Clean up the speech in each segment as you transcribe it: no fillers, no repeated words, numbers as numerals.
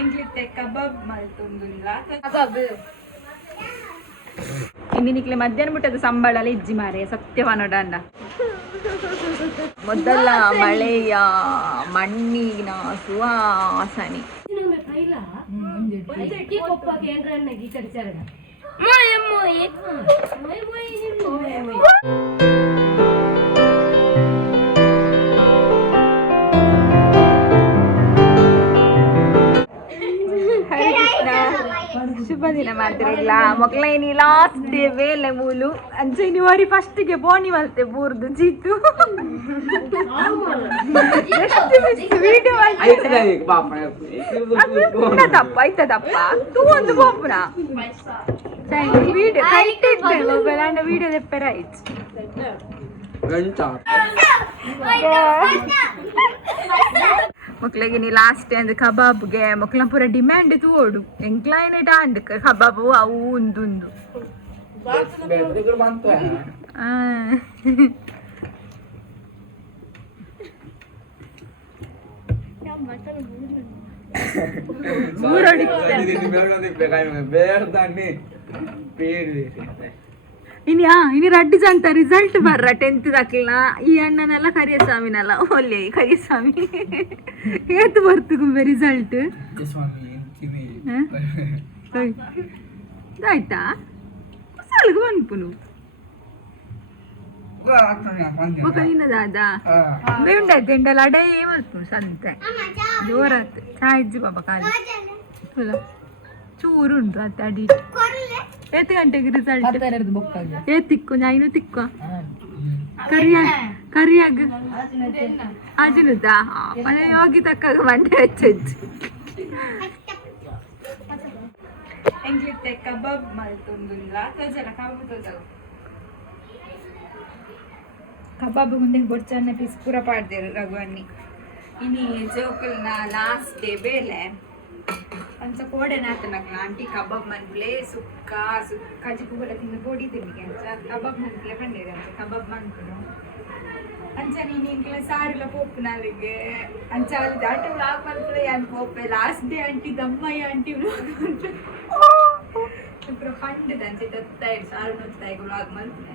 ಎಂಗ್ಲಿತ್ತೆ ಕಬಾಬ್ ಮಲ್ತೊಂದುಲ್ಲ ಕಬಾಬ್ ಇನ್ನು ನಿಕ್ಲೆ ಮಧ್ಯಾಹ್ನ ಬಿಟ್ಟದ್ದು ಸಂಬಳಲ್ಲಿ ಇಜ್ಜಿ ಮಾರೆ ಸತ್ಯವನೋಡ ಅಂಡ ಮೊದಲ ಮಳೆಯ ಮಣ್ಣಿನ ಸುವಾಸನೆ ಶುಭ ದಿನ ಮಾತಿರಲ್ಲ ಮಕ್ಕಳೇನಿ ಲಾಸ್ಟ್ ಡೇ ವೇಲೆ ಮೂಲು ಅಂಚೆನಿ ವಾರಿ ಫಸ್ಟಿಗೆ ಬೋನಿ ಮಲ್ತೆ ಬೂರ್ದು ಜೀತು ತಪ್ಪ ಆಯ್ತದಪ್ಪ ತೂ ಒಂದು ಬೋಪುನ ವಿಡಿಯೋ ಕೈಟಿದ್ದೆ ಮೊಬೈಲ್ ಅಂಡ ವಿಡಿಯೋ ತೆಪ್ಪರ ಆಯ್ತು ಮಕ್ಳಿಗೆ ನೀ ಲಾಸ್ಟ್ ಅಂದ್ರೆ ಕಬಾಬ್ಗೆ ಮಕ್ಳ ಪೂರ ಡಿಮ್ಯಾಂಡ್ ತೋಡು ಎಂಕ್ಲೈನೆ ಟಾಂಡ್ ಕಬಾಬು ಅವು ಉಂದು ಇನ್ನು ರಡ್ಡು ಜಂತ ರಿಸಲ್ಟ್ ಬರ್ರ 10th ದಾಕ್ಲ ಈ ಅಣ್ಣನೆಲ್ಲ ಕರಿಯಸ್ವಾಮಿನಲ್ಲ ಒಳ್ಳೆ ಕರಿಯಸ್ವಾಮಿ ಏತು ಬರ್ತು ಗುಂಬೆ ರಿಸಲ್ಟ್ ಆಯ್ತಾ ಸಾಲ್ಗೆ ಬಂದ್ಪುನು ದಾದ ಬೇಂಡಾಯ್ತು ಎಂಡಲ್ಲ ಅಡೇ ಮಲ್ಪುನು ಸಂತೆ ಜೋರಾತ್ ಚಾಯ್ಜಿ ಬಾಬಾ ಕಾಲಿ ಚೂರು ಉಂಟು ಅತ್ತೆ ಅಡಿ ಎತ್ತು ಗಂಟೆಗೆ ರಿಸಲ್ಟ್ ತಿಕ್ಕು ನಾನು ತಿಕ್ಕ ಕರಿಯಾಗ ಅಜನುತಾ ಮನೆ ಹೋಗಿ ತಕ್ಕಾಗ ಮಂಡೆ ಹೆಚ್ಚೆಚ್ಚು ಎಂಗ್ಲಿತ್ತೆ ಕಬಾಬ್ ಮಲ್ತೊಂದುಲ್ಲ ತೋಜಲ ಕಬಾಬ್ ತೋಜಲ ಕಬಾಬ್ ಮುಂದೆ ಬೊಚ್ಚನ್ನ ಪೀಸ್ ಪೂರ ಪಾಡ್ದೇರು ರಘುವನ್ನಿ ಇನಿ ಜೋಕಲ್ನ ಲಾಸ್ಟ್ ಡೇ ಬೇಲೆ ಅಂಚ ಕೋಡೆನಾತನಕ್ಲ ಆಂಟಿ ಕಬಾಬ್ ಮನ್ಪ್ಲೆ ಸುಕ್ಕ ಕಜಿಪುಗಳ ತಿಂದು ಪೋಡಿ ತಿನ್ನಿಗೆ ಅಂಚ ಕಬಾಬ್ ಮನ್ಪ್ಲೆ ಬಂದಿದೆ ಅಂಚ ಕಬಾಬ್ ಮನ್ಪುನು ಅಂಚ ನೀನು ಇಂಕ್ಲ ಸಾರಿಲ ಪೋಪು ನಾಲಿಗೆ ಅಂಚ ಅಲ್ಲಿ ದಾಟ ವ್ಲಾಗ್ ಮನ್ಪುಲೆ ಯಾನ್ ಪೋಪೆ ಲಾಸ್ಟ್ ಡೇ ಆಂಟಿ ದಮ್ಮಯ್ಯ ಆಂಟಿ ವ್ಲಾಗ್ ಮನ್ಪುಲೆ ಇಪ್ರ ಪಂಡದ ಅಂಚ ತತ್ತಾಯಿ ಸಾರು ನೋಚ್ತಾಯಿಗೆ ವ್ಲಾಗ್ ಮನ್ಪುಲೆ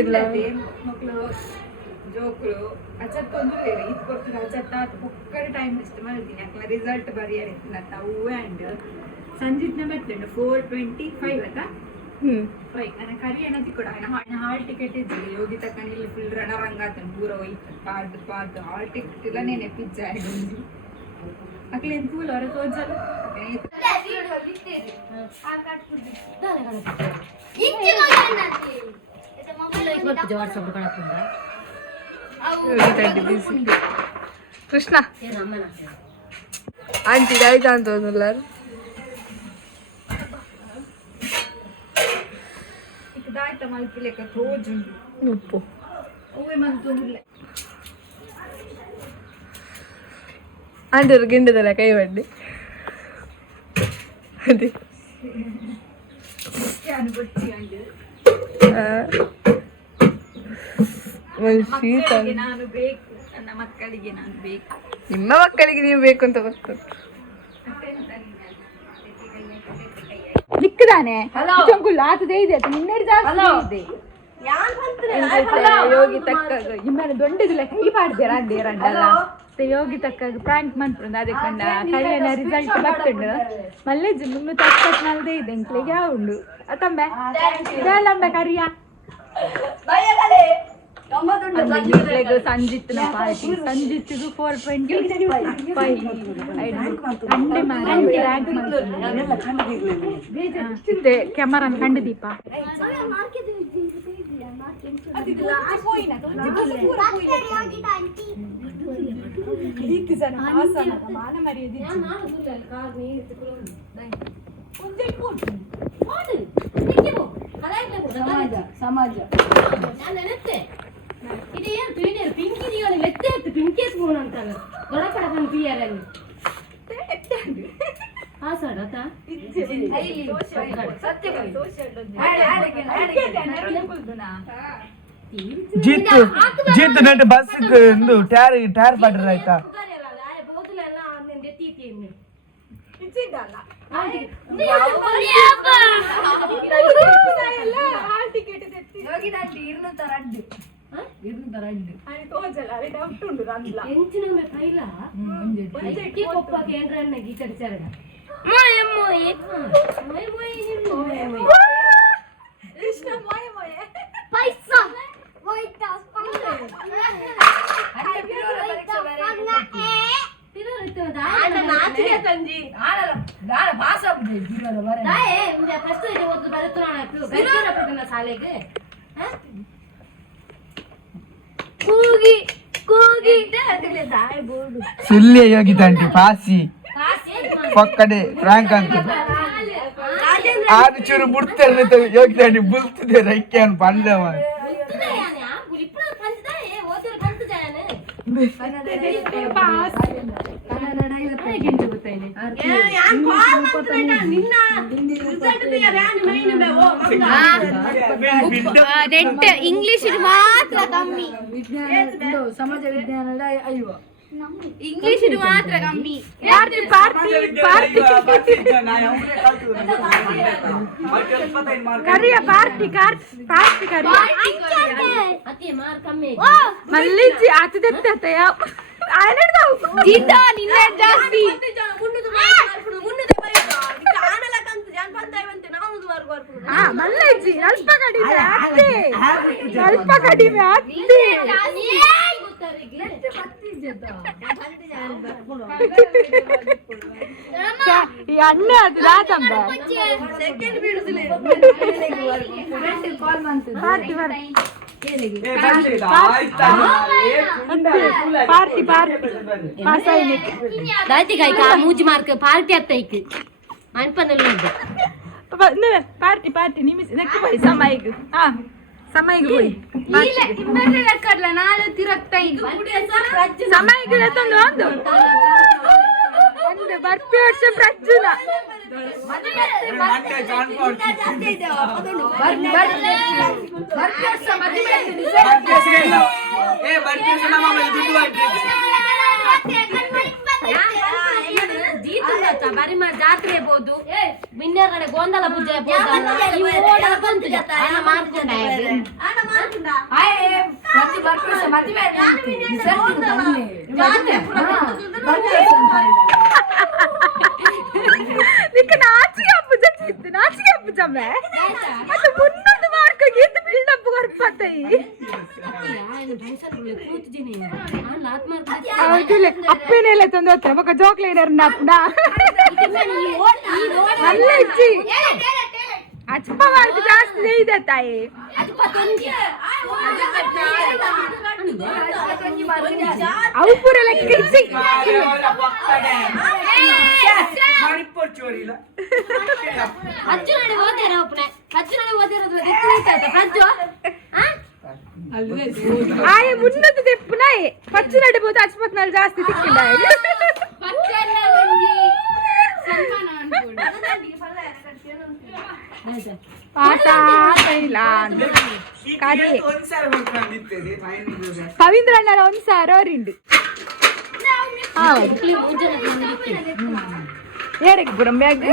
ಇರ್ಲದೆ ಮಕ್ಕಳು ಜೋಕುಲು ಅಚ್ಚತ್ತೊಂದು ಬೇರೆ ಇದು ಕೊಡ್ತೀನಿ ಅಚ್ಚತ್ತ ಒಕ್ಕಡೆ ಟೈಮ್ ವೇಸ್ಟ್ ಮಾಡ್ತೀನಿ ಯಾಕಂದ್ರೆ ರಿಸಲ್ಟ್ ಬರೆಯಲಿತ್ತು ನತ್ತ ಹೂವೆ ಅಂಡ್ ಸಂಜಿತ್ನ ಮೆತ್ತಂಡು 425 ಅತ್ತ 5 ನನ್ನ ಕರಿ ಏನತಿ ಕೂಡ ಹಾಲ್ ಟಿಕೆಟ್ ಇದ್ದಿಲ್ಲ ಯೋಗಿ ತಕ್ಕನ ಇಲ್ಲಿ ಫುಲ್ ರಣರಂಗಾತನು ಪೂರ ಹೋಯ್ತು ಪಾದು ಹಾಲ್ ಟಿಕೆಟ್ ಇಲ್ಲ ನೆನೆ ಪಿಜ್ಜಾ ಹಿಡಿದು ಅಕ್ಲೆ ಎಂತೂಲ ಹೊರ ತೋಜಲ್ಲ ಕೃಷ್ಣ ಆಂಟಿ ಆಯ್ತಾ ಅಂತ ಉಪ್ಪು ಆಂಟಿ ಅವ್ರು ಗಿಂಡದಲ್ಲ ಕೈ ಬಡ್ಡಿ ಅದೇ ನಾನು ಬೇಕು ನನ್ನ ಮಕ್ಕಳಿಗೆ ನಾನು ಬೇಕು ನಿಮ್ಮ ಮಕ್ಕಳಿಗೆ ನೀವು ಬೇಕು ಅಂತ ಬರ್ತದೆ ಲಿಕ್ಕದಾನೆ ಚೊಂಗುಲ್ಲ ಆತದೇ ಇದೆ ನಿನ್ನೆ ಜಾಸ್ತಿ ಯೋಗಿ ತಕ್ಕಾಗ ಇಮ್ಮನೆ ದೊಡ್ಡದಿಲ್ಲ ಕೈ ಪಾಡ್ದೇರ ಅಂದೇರಂಡಲ್ಲ ಯೋಗಿ ತಕ್ಕಾಗ ಪ್ರಾಂಕ್ ಮನ್ಪುಂಡು ಅದಕ್ಕೆ ಕಂಡ ಕರಿಯನ ರಿಸಲ್ಟ್ ಬರ್ತುಂಡು ಮಲ್ಲೇಜ್ 334 ಇದೆ ಎಂಕ್ಲಿಗೆ ಉಂಡು ಅತ್ತಂಬೆ ಇದೆಲ್ಲಂಬೆ ಕರಿಯ ಸಂಜಿತ್ನ ಪಾರ್ಟಿ ಸಂಜಿತ್ದು 425 ಕ್ಯಾಮರಾ ಕಂಡು ದೀಪ ಸಮಾಜ ಜಿತ್ತು ನೆಟ್ ಬಸ್ ಟೈರ್ ಪಡ್ರ ಆಯ್ತಾ ಎತ್ತಿ ಇಚ್ಚಿದ್ದಲ್ಲ ಹಾಲ್ ಟಿಕೆಟ್ ತೆತ್ತಿ ಹೋಗಿದಂಡಿ ಇರ್ನು ತರಡ್ಡು అని తోజల అరే డౌట్ ఉండు రండ్ల ఎంచినమే పైలా ఎక్కి కొప్ప కేంద్రాన్న గీచడిచారడ కృష్ణ మోయ మోయ పైసా వైటా ಸುಳ್ಳಿ ಹೋಗಿದ್ದಂಟಿ ಪಾಸಿ ಪಕ್ಕಡೆ ಫ್ರಾಂಕ್ ಅಂತ ಆರು ಚೂರು ಬಿಡ್ತಾರೆ ಹೋಗಿದ್ದಂಟಿ ಬುಲ್ತಿದೆ ರೈಕೆ ಅನ್ ಪಂಡವ ಇಂಗ್ಲಿಷ್ ಮಾತ್ರ ಕಮ್ಮಿ ಸಮಾಜ ವಿಜ್ಞಾನದ ಅಯ್ಯೋ ಇಂಗ್ಲಿಷ್ ಮಾತ್ರ ಕಮ್ಮಿ ಕರಿಯ ಪಾರ್ಟಿ ಮಲ್ಲಿಜಿ ಆಚೆ ತೆತ್ತಯ ఆయన జీతా నిన్నే జాస్తి ಮಲ್ಲಜ್ಜಿ ಅಲ್ಪ ಕಡಿಮೆ ಅತ್ತೆ ಅಲ್ಪ ಕಡಿಮೆ ಅತ್ತೆ ಈ ಅಣ್ಣ ಅದು ರಾತಂಬ ಪಾರ್ಟಿ ಪಾರ್ಟಿ ಮೂಜಿ ಮಾರ್ಕ್ ಪಾರ್ಟಿ ಅತ್ತೈಕ್ ಅನ್ಪನಲ್ಲ ಪಾರ್ಟಿ ಪಾರ್ಟಿ ನಿಮಿಷ ನೆಕ್ಸ್ಟ್ ಹೋಗಿ ಸಮಯಕ್ಕೆ ಸಮಯಕ್ಕೆ ಹೋಗಿ ನಾನು ತಿರುಗ್ತೈದು ಸಮಯಕ್ಕೆ ಒಂದು ಬರ್ಪಿ ವರ್ಷ ಪ್ರಚುರ ಬರಿ ಜಾತ್ರೆ ಬೋದು ವಿನ್ಯರ್ ಕಡೆ ಗೋಂದಲ ಪೂಜೆ ನಾಚಿಗೆ ಹಬ್ಬ ಜಮ್ಮೆ ಅದು ಮುನ್ನೊಂದು ಮಾರ್ಕ್ ಗೀತು ಬಿಲ್ಡಪ್ ಕೊರ್ಪತ್ತೈ ಅಪ್ಪೇನೆಲ್ಲ ತಂದು ಹತ್ರ ಬೊಕ್ಕ ಜೋಕ್ಲೇನರ್ ನಪ್ಪ ಮಲ್ಲಜ್ಜಿ ಅಚ್ಚಪ್ಪ ಮಾರ್ಕ್ ಜಾಸ್ತಿ ಇದೆ ತಾಯಿ ಅವು ಪೂರ ಲೆಕ್ಕಿಸಿ ಆಯ ಮುನ್ನೊಂದು ತೆಪ್ಪುನಾಯಿ ಪಚ್ಚು ನಡಿಬಹುದು ಅಚ್ಚಪತ್ನಾಲ್ ಜಾಸ್ತಿ ತಿಕ್ಕಿಲ್ಲ ಪವೀಂದ್ರ ಅಣ್ಣರ ಒಂದ್ಸಾರ ಅವರಿಂಡು ಏರಕ್ಕೆ ಬುರಂ ಬ್ಯಾಗ್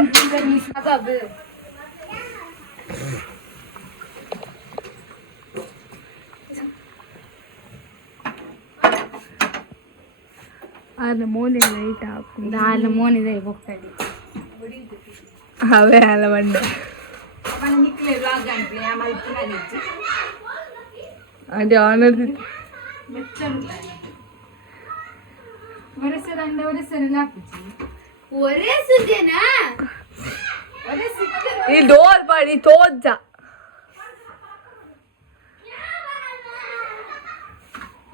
ಅದು ಮೂಲೆ ಲೈಟ್ ಹಾಕು ನಾನು ಮೋನಿದೆ ಹೋಗ್ತಾಯಿದ್ದೆ ಅವೇ ಅಲ್ಲ ಬಂಡೆ ಅದೇ ಆನರ್ ಈ ಡೋರ್ ಬಾಡಿ ತೋಜ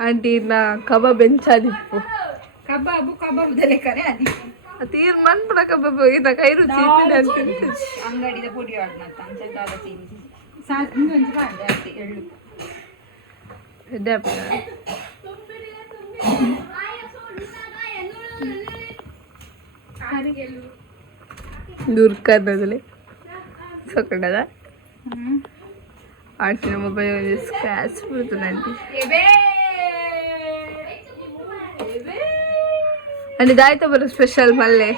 ಆಂಟಿ ನಾ ಕಬಾಬ್ ಎಂಚಾದಿಪ್ಪು ಕಬಾಬ್ ಕರೆ ಅದಿ ತೀರ್ ಮನ್ಪುಡ ಕಬಾಬ್ ಇದ ಕೈ ರುಚಿ ಅಂಗಡಿದ ಪುಡಿ ಆಡ್ನಂತ ಅಂಚೆಲ್ಲ ತಿಂದಿ ಇನ್ನೊಂದು ಮಾಡಿದೆ ಅಷ್ಟೇ ಎಳ್ಳು ದುರ್ಕದಲ್ಲಿ ಸೊಕ್ಕಡದ ಆಡ್ತಿನ ಮೊಬೈಲ್ ಸ್ಕ್ರಾಚ್ ಬಿಡ್ತದಂಟಿ అంటే దాయితో బరు స్పెషల్ మళ్ళీ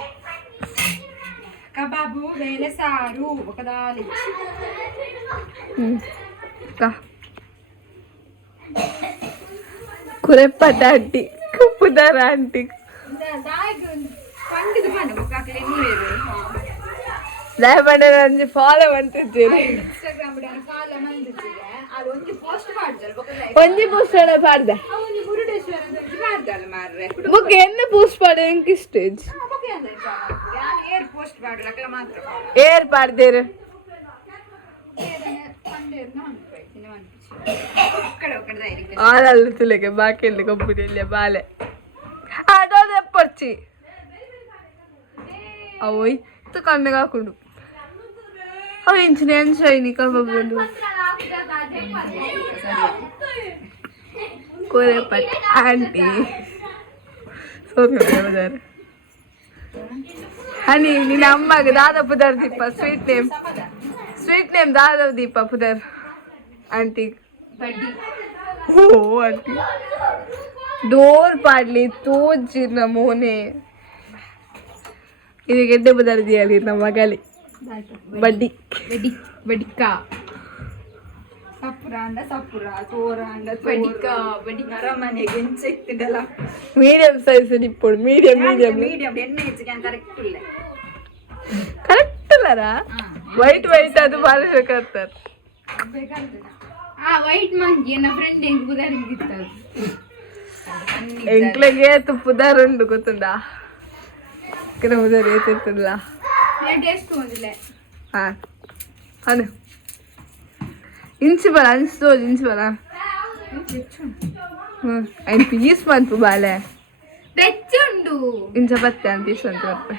కబాబు వేలే సారు ఒక దాలి కురెప్పట ఆంటీ కుప్పుదార ఆంటీ పండిది పండు ఒక ఎన్నివేరు ದಯಮಾಡಿ ನನಗೆ ಫಾಲೋ ಮಾಡ್ತಿದ್ದೀರಿ ಇನ್ಸ್ಟಾಗ್ರಾಮ್ ಫಾಲೋ ಮಾಡಿದ್ದೀಗ ಅದು ಒಂದು ಪೋಸ್ಟ್ ಮಾಡ್ತಾರೆ ಒಂಜಿ ಪೋಸ್ಟ್ ಪಾಡ್ದೆ ಅವನು ಮುರುಡೇಶ್ವರ ಮಾಡ್ದಲ್ಲ ಮಾರ್ರೆ ಮುಖ ಎನ್ನ ಪೋಸ್ಟ್ ಪಾಡೆ ಎಂಕ್ ಸ್ಟೇಜ್ ಏರ್ ಪೋಸ್ಟ್ ಮಾಡ್ಲಕ್ಕ ಮಾತ್ರ ಏರ್ ಪಾಡ್ದೇರು ಆಳಲ್ಲಿ ತುಲೆಗೆ ಬಾಕಿಯಲ್ಲಿ ಕೊಬ್ಬರಿಲ್ಲ ಬಾಲೆ ಅದೊಂದು ಎಪ್ಪರ್ಚಿ ಅವು ಇತ್ತು ಕಣ್ಣಿಗೆ ಹಾಕೊಂಡು ಅವು ಇಂಚಿನ ಎನ್ಶೈನಿ ಕಳ್ಕೊಂಡು ಕೋರೆಪಟ್ಟಿ ಆಂಟಿ ಸೋಕೆ ಬದಾರ ಹನಿ ನಿನ್ನ ಅಮ್ಮಗೆ ದಾದಾ ಪುದರ್ ದೀಪ ಸ್ವೀಟ್ ನೇಮ್ ದಾದಾ ದೀಪ ಪುದರ್ ಆಂಟಿ ಓ ಆಂಟಿ ಡೋರ್ ಪಾಡ್ಲಿ ತೋಜಿನ ಮೋನೆ ಇದು ಗೆಡ್ಡೆ ಪುದರ್ ದಿಯಾಲಿ ನಮ್ಮ ಮಗಲಿ ಬಡ್ಡಿ ಬಡಿಕ ಸಪುರ ತೋರ ಬಡಿಕ ಅರಮನೆಗೆ ಎಂಚೆಕ್ತಿದ್ದಲ್ಲ ಮೀಡಿಯಂ ಸೈಜ್ ಇಪ್ಪಡು ಮೀಡಿಯಂ ಎಣ್ಣೆ ಹೆಚ್ಚಿಗೆ ಕರೆಕ್ಟ್ ಇಲ್ಲ ಕರೆಕ್ಟ್ ಅಲ್ಲರ ವೈಟ್ ಅದು ಬಾರಿಸ್ಬೇಕಾಗ್ತಾರೆ ವೈಟ್ ಮಂಕಿ ನನ್ನ ಫ್ರೆಂಡ್ ಹೆಂಗ್ ಕುದಾರಿಗಿತ್ತು ಎಂಕ್ಲೆಗೆ ತುಪ್ಪದಾರ ಉಂಡು ಗೊತ್ತುಂಡ ಪುದರ್ ಏತಿರ್ತಲ್ಲ ಟೇಸ್ಟ್ ಒಂದಿಲ್ಲ ಹಾ ಅನು ಇಂಚು ಬಲ ಅನ್ಸ್ತೋದು ಇಂಚು ಬಲ ಐದು ಪೀಸ್ ಬಂತು ಬಾಳೆ ಬೆಚ್ಚುಂಡು ಇಂಚ ಬತ್ತೆ ಅಂತ ಪೀಸ್ ಅಂತ ಬರ್ತೆ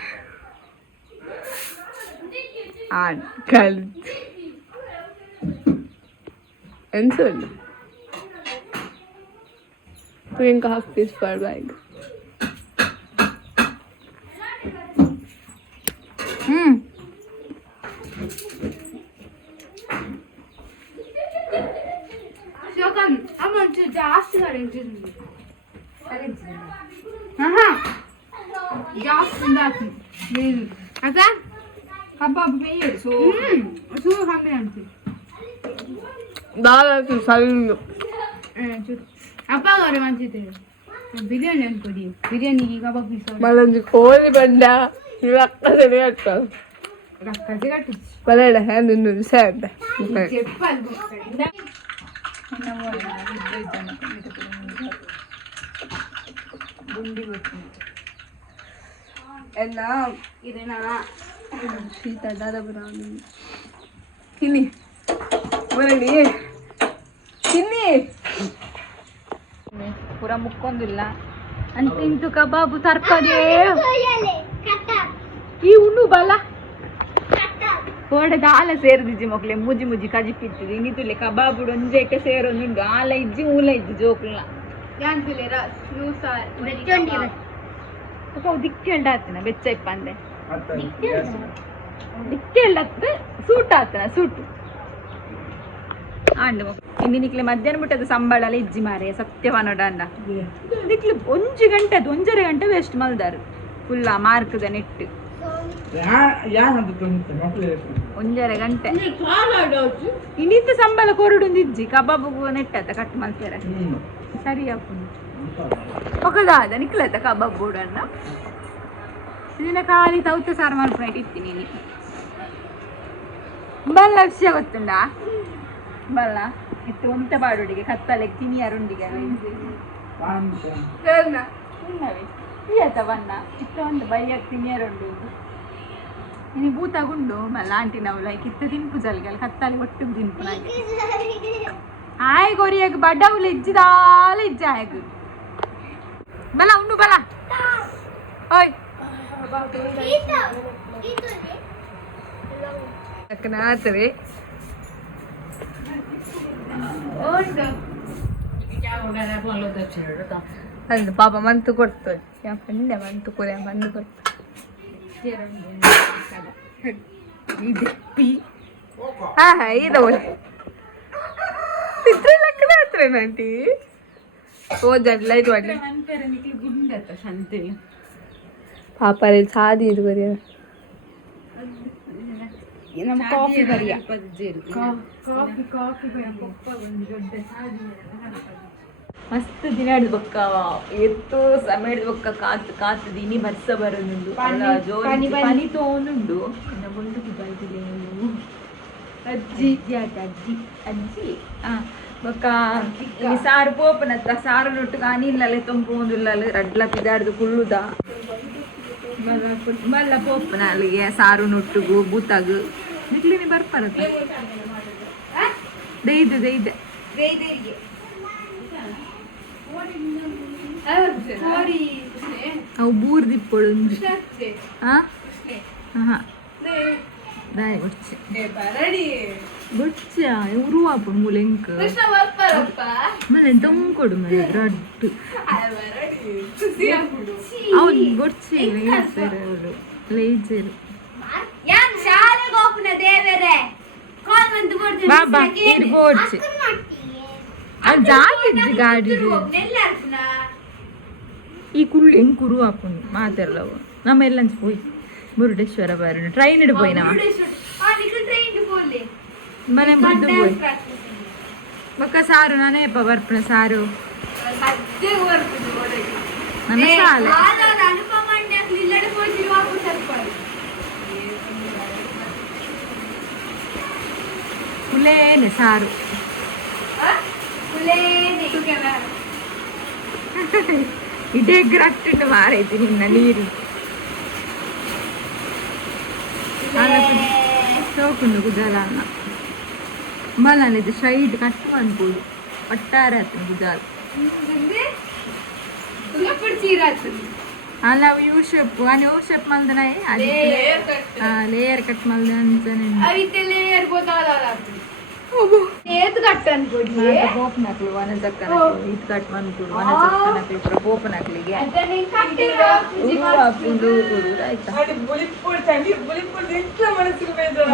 ಕಲ್ ಎನ್ಸೋದು tu ఇంకా హాఫ్ పీస్ పర్ బ్యాగ్ ಶೋಕನ್ ಅಮ್ಮ ಜಾಸ್ತಿ ಕರೆಂಜಿಂದು ಜಾಸ್ತಿ ಉಂದಾತು ಅದ ಕಬಾಬ್ ಬೇಯರು ಸೂ ಕಮ್ಮಿ ಅಂತ దాదాపు సైజు చూడు అప్ప గారు మంచిది బిర్యానీ అనుకోడి బిర్యానీకి కబాబ్ తీసుకోండి మళ్ళీ కోడి బండ ఇవి అక్కడ తెలియట్లేదు కసి కట్టు పలేడ హ్యాండ్ సార్ చెప్పాలి ಎಲ್ಲ ఇదేనా ಶೀತ ದಾದಾಪುರ ತಿನ್ನಿ ಬರಡಿ ತಿನ್ನಿ ಪೂರ ಮುಕ್ಕೊಂದಿಲ್ಲ ಅಂತಿಂತು ಕಬಾಬು ತರ್ಕದೇ ಈ ಉಣ್ಣು ಬಲ ಕೋಡೆ ದಾಲ ಸೇರಿದಿಜ್ಜಿ ಮಕ್ಳೆ ಮುಜಿ ಮುಜಿ ಕಜಿಪಿತ್ತಿದ್ದು ಇನ್ನಿತುಲೆ ಕಬಾಬುಡು ಒಂಜೆಕ್ಕೆ ಸೇರೊಂದುಂಡು ಆಲ ಇಜ್ಜಿ ಮೂಲ ಇಜ್ಜಿ ಜೋಕುಲ್ನ ಯಾಂತಿಲೆರ ನ್ಯೂಸ ದಿಕ್ಕೆಲ್ಡ ಆತನ ಬೆಚ್ಚ ಇಪ್ಪ ಅಂದೆ ದಿಕ್ಕೆಲ್ಡತ್ತು ಸೂಟ್ ಆತನ ಸೂಟ್ ಆಂಡು ಇಂದಿನಿಕ್ಲೆ ಮಧ್ಯಾಹ್ನ ಬಿಟ್ಟದ್ದು ಸಂಬಳಲ್ಲ ಇಜ್ಜಿ ಮಾರೆ ಸತ್ಯವನೋಡ ಅಂಡ ದಿಕ್ಲು 1 ಗಂಟೆ 1.5 ಗಂಟೆ ವೇಸ್ಟ್ ಮಲ್ದಾರು ಫುಲ್ಲ ಮಾರ್ಕ್ದ ನೆಟ್ಟು 1.5 ಗಂಟೆ ಇನ್ನಿತ್ತು ಸಂಬಳ ಕೊರಡು ಇಜ್ಜಿ ಕಬಾಬು ನೆಟ್ಟತ್ತ ಕಟ್ ಮಲ್ತಾರೆ ಸರಿ ಅಪ್ಪು ఒకదాద నిక్లత కబాబ్ కూడా అన్న ಇದನ್ನ ಖಾಲಿ ತೌತ ಸಾರು ಮಾಡ್ಕೊಂಡು ಇರ್ತೀನಿ ನೀನು ಬಲ್ಲ ವಿಷಯ ಗೊತ್ತುಂಡ ಬಲ್ಲ ಇತ್ತು ಒಂತ ಬಾಡುಡಿಗೆ ಕತ್ತಲೆ ಕಿನಿಯರುಂಡಿಗೆ ఉన్నవి ఇయ్యత వన్న ఇట్లా ఉంది బయ్యకు తినేరుండు ఇది బూతగుండు మళ్ళీ ఆంటీ నవ్వులు ఇత్త తింపు జలగాలి కత్తాలి ఒట్టుకు తింపు నాకు ಆಯ್ ಕೊರಿಯಾಗ ಬಡ್ಡವುಲು ಇಜ್ಜಿದಾಲ ಇಜ್ಜ ಆಯಕು ಬಲ ಉಣ್ಣು ಬಲ ಓಯ್ ಅಕ್ಕನ ಆತರಿ ಅಂದು ಪಾಪ ಮಂತು ಕೊಡ್ತದೆ ಯಾಪಂಡೆ ಮಂತು ಕೊರೆ ಮಂದು ಕೊಡ್ತ ಇದಪ್ಪಿ ಹಾ ಹಾ ಇದು ಇದ್ರೆ ಲಕ್ಕನ ಹತ್ರನಂಟಿ ಓ ಜಡ್ಲೈಟ್ ಮಾಡಿ ಗುಂಡತ್ತ ಸಂತೆ ಪಾಪರೆ ಸಾದಿ ಇದು ಬರೀ ನಮ್ಮ ಕಾಫಿ ಬರಿಯ ಮಸ್ತ್ ದಿನ ಹಿಡ್ದು ಬೊಕ್ಕ ಎತ್ತು ಸಮಯ ಹಿಡ್ದು ಬೊಕ್ಕ ಕಾತು ಕಾತು ದಿನಿ ಬರ್ಸ ಬರೋದುಂಡು ಪನಿ ತೋನುಂಡು ಇನ್ನ ಮುಂದಕ್ಕೆ ಬರ್ತಿದೆ ನೀವು ಅಜ್ಜಿ ಅಜ್ಜಿ ಅಜ್ಜಿ ಬೊಕ್ಕ ಈ ಸಾರು ಪೋಪನತ್ತ ಸಾರು ನೊಟ್ಟು ಕಾನಿಲ್ಲಲೆ ತೊಂಪುಂದುಲ್ಲಲೆ ರಡ್ಲ ಪಿದಾಡ್ದು ಕುಳ್ಳುದ ಮಲ್ಲ ಪೋಪನ ಅಲ್ಲಿಗೆ ಸಾರು ನೊಟ್ಟುಗು ಬೂತಾಗು ನಿಕ್ಲಿನಿ ಬರ್ಪಾರತ್ತ ದೈದು ದೈದೆ ಅವು ಬೂರ್ದಿಪ್ಪಳು ದಾಯಿ ಗುಡ್ಚೆ ಗುಡ್ಚ ಉರುವಾಪ ಮುಲೆಂಕ ಮನೆ ತೊಂಕೊಡು ಮನೆ ರಡ್ಡು ಅವ್ನು ಗುಡ್ಚಿ ಅವಳು ಲೇಜರು ಬಾಬಾ ಇದು ಬೋಡ್ಚಿ ಅದು ಜಾಗಿದ್ದಿ ಗಾಡಿ ಈ ಕುಳ್ಳು ಹೆಂಗ್ ಕುರು ಹಾಕೊಂಡು ಮಾತಾಡಲವು ನಮ್ಮ ಎಲ್ಲಂಚ್ ಹೋಯ್ ಮುರುಡೇಶ್ವರ ಬರೋಣ ಟ್ರೈನ್ ಇಡ್ போய் ನಾವ ಮನೆ ಬಂದು போய் ಬಕ್ಕ ಸಾರು ನಾನೇ ಬರ್ಪಣ ಸಾರು ನನ್ನ ಸಾಲ ಕುಲೇನೆ ಸಾರು ಇದೇ ಗ್ರಟ್ಟಿಟ್ಟು ಮಾರೈತಿ ನಿನ್ನ ನೀರು ಸೋಕುಂಡು ಗುಜಾಲ ಅನ್ನ ಮಲನಿದು ಶೈಡ್ ಕಟ್ಟು ಅನ್ಬೋದು ಒಟ್ಟಾರೆ ಆಯ್ತು ಗುಜಾಲ ಅಲ್ಲ ಯೂ ಶೇಪ್ ಯೂ ಶೇಪ್ ಮಲ್ದನ ಲೇಯರ್ ಕಟ್ ಮಲ್ದ ಅಂತಾನೆ పోపనకులు వనజక్కన ఇటు కట్ మనుకుడు వనజక్కన పేపర్ పోపనకులిಗೆ ఉరువాపులు కుడు ಆಯ್ತಾ ಬುಲಿಪುರ್ ಚಂಡಿ ಬುಲಿಪುರ್ ಇಷ್ಟ ಮನಸ್ಸಿಗೆ ಬೇಜಾರ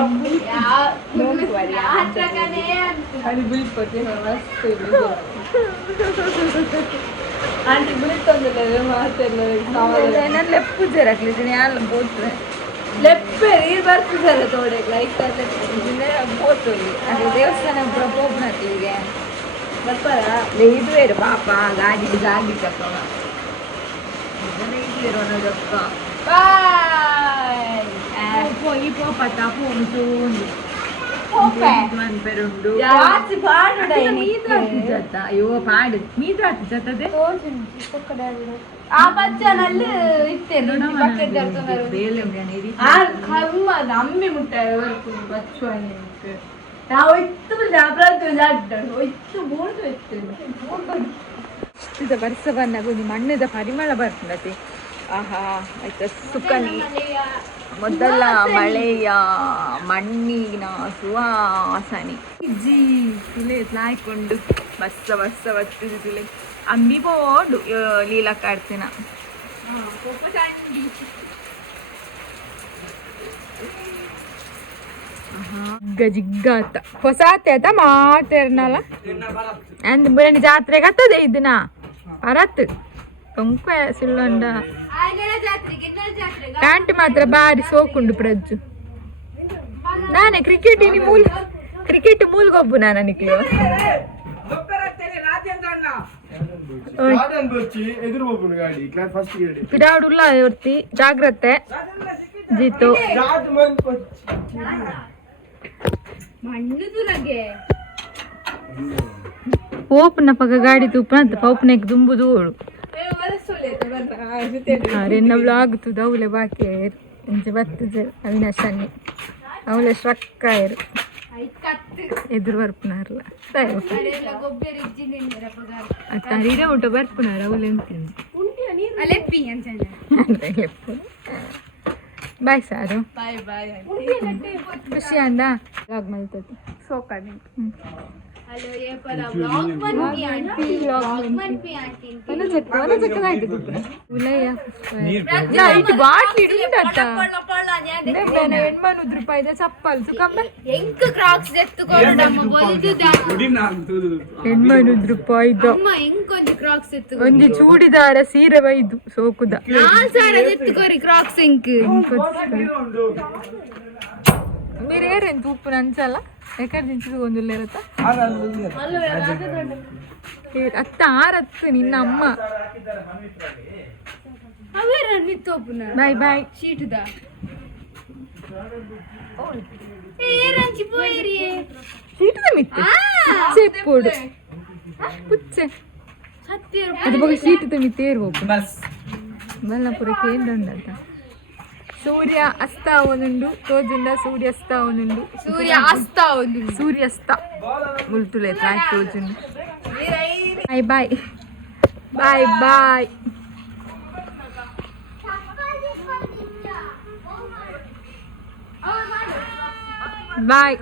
ಅಲ್ಲಿ ಬುಲಿಪುರ್ ಮಸ್ತ್ ಆಂಟಿ ಬುಲಿಪ್ ತಂದಿಲ್ಲ ಮಾತಾಡಲ್ಲ ನಾನು ಲೆಪ್ಪು ಜರಕ್ಲಿದ್ದೀನಿ ಯಾರು ಬೋತ್ರೆ ಲೆಪ್ಪೆ ನೀರು ಬರ್ತಿದ್ದಾರೆ ತೋಡೆಗೆ ಲೈಕ್ ಬೋತೋಗಿ ಅಲ್ಲಿ ದೇವಸ್ಥಾನ ಪೋಪನಕ್ಲಿಗೆ ಬರ್ತಾರ ಇದು ಬೇರೆ ಪಾಪ ಗಾಡಿ ಜಾಗಿ ಚಕ್ಕವ ಇದ್ದಿರೋ ಅನ್ನೋದಕ್ಕ ಈ ಪೋಪತ್ತ ಪೋಂಟು ಪೆರುಂಡು ಅಯ್ಯೋ ಪಾಡು ಮೀದು ಹಾಕಿ ಜತ್ತದೆ ಆ ಬಚ್ಚನಲ್ಲಿ ಇತ್ತೇನು ಅಮ್ಮಿ ಮುಟ್ಟಾಯ ಬಚ್ಚು ನಾವು ಇತ್ತು ಇದು ವರ್ಷವನ್ನ ಗೊಂದು ಮಣ್ಣದ ಪರಿಮಳ ಬರ್ತದೆ ಆಹಾ ಆಯ್ತಾ ಸುಖನಿ ಮೊದಲ ಮಳೆಯ ಮಣ್ಣಿನ ಸುವಾಸನೆ ಜಿ ತುಲೆ ಹಾಯ್ಕೊಂಡು ಬಸ್ಸ ಬಸ್ಸ ಬತ್ತಿದ ತುಲೆ ಅಮ್ಮಿ ಬೋಡು ಲೀಲಾ ಕಾಡ್ತೀನ ಜಿಗ್ಗಾತ ಹೊಸಾತೆ ಆತ ಮಾಡ್ತೇರ್ನಲ್ಲ ಅಂದ್ ಬಿರಿಯಾನಿ ಜಾತ್ರೆಗೆ ಹತ್ತದೆ ಇದನ್ನ ಅರತ್ ಟೊಂಕ ಸುಳ್ಳಂಡ ಪ್ಯಾಂಟ್ ಮಾತ್ರ ಬಾರಿ ಸೋಕುಂಡು ಪ್ರಜ್ಜು ನಾನೇ ಕ್ರಿಕೆಟ್ ಮೂಲಗೊಬ್ಬು ನಾನು ನಿಕ್ಲು ಪಿರಾಡುಲ್ಲ ಇರ್ತಿ ಜಾಗ್ರತೆ ಜೀತು ಓಪನ ಪಕ್ಕ ಗಾಡಿ ತುಪ್ಪನ ಪೌಪನೆಗೆ ತುಂಬುದು ಓಡು ರೆನ್ನ ವ್ಲಾಗ್ ತುದು ಅವಳೆ ಬಾಕಿ ಇಂಚೆ ಬರ್ತದೆ ಅವಿನಾಶಾನಿ ಅವಳೆ ಸ್ಟ್ರಕ್ಕಾಯರು ಎದುರು ಬರ್ಪುನಾರಲ್ಲ ಅತ್ತಾರಿಡೆ ಊಟ ಬರ್ಪುನಾರ ಅವಳೆ ಬಾಯ್ ಸಾರು ಖುಷಿ ಅಂದ ವ್ಲಾಗ್ ಮಲ್ತದೆ ಸೋಕಾನೆ ಹಲೋ ಏಪಲ ವ್ಲಾಗ್ ಮನ್ಪಿ ಆಂಟಿ ವ್ಲಾಗ್ ಮನ್ಪಿ ಆಂಟಿ ರೂಪಾಯಿ ಚಪ್ಪಲ್ ಸುಕಂಬ ಎಂಕ್ ಕ್ರಾಕ್ಸ್ ಎತ್ತುಕೊಂಡು ಬಲ್ದುದ ರೂಪಾಯಿ ಅಮ್ಮ ಎಂಕ್ ಒಂದು ಕ್ರಾಕ್ಸ್ ಎತ್ತು ಒಂದು ಚೂಡಿದಾರ ಸೀರೆ ಬೈದು ಸೋಕುದ 4000 ಎತ್ತುಕೋರಿ ಕ್ರಾಕ್ಸ್ ಎಂಕ್ మీరు ఏరేంత ఉప్పు నంచాల ఎక్కడ దించుದು ಒಂದಿಲ್ಲ ಇರುತ್ತ ಅತ್ತ ಆರತ್ತು ನಿನ್ನ ಅಮ್ಮ ಅವರ ನಿತ್ತೋಪುನ ಬಾಯ್ ಬಾಯ್ ಶೀಟುದ ಏರಂಚಿ ಪೋಯಿರಿ ಶೀಟುದ ಮಿತ್ತೆ ಚೆಪ್ಪೋಡು ಪುಚ್ಚೆ ಅದು ಬಗ್ಗೆ ಶೀಟುದ ಮಿತ್ತೆ ಏರ್ಬೇಕು ಮಲ್ಲಪುರಕ್ಕೆ ఏంటంట ಸೂರ್ಯ ಅಸ್ತ ಅವನುಂಡು ತೋಜುಂಡ ಸೂರ್ಯಾಸ್ತ ಅವನುಂಡು ಸೂರ್ಯಾಸ್ತ ಮುಲ್ತುಲೆ ತಾಯ್ ತೋಜುಂಡು ಬಾಯ್ ಬಾಯ್ ಬಾಯ್ ಬಾಯ್ ಬಾಯ್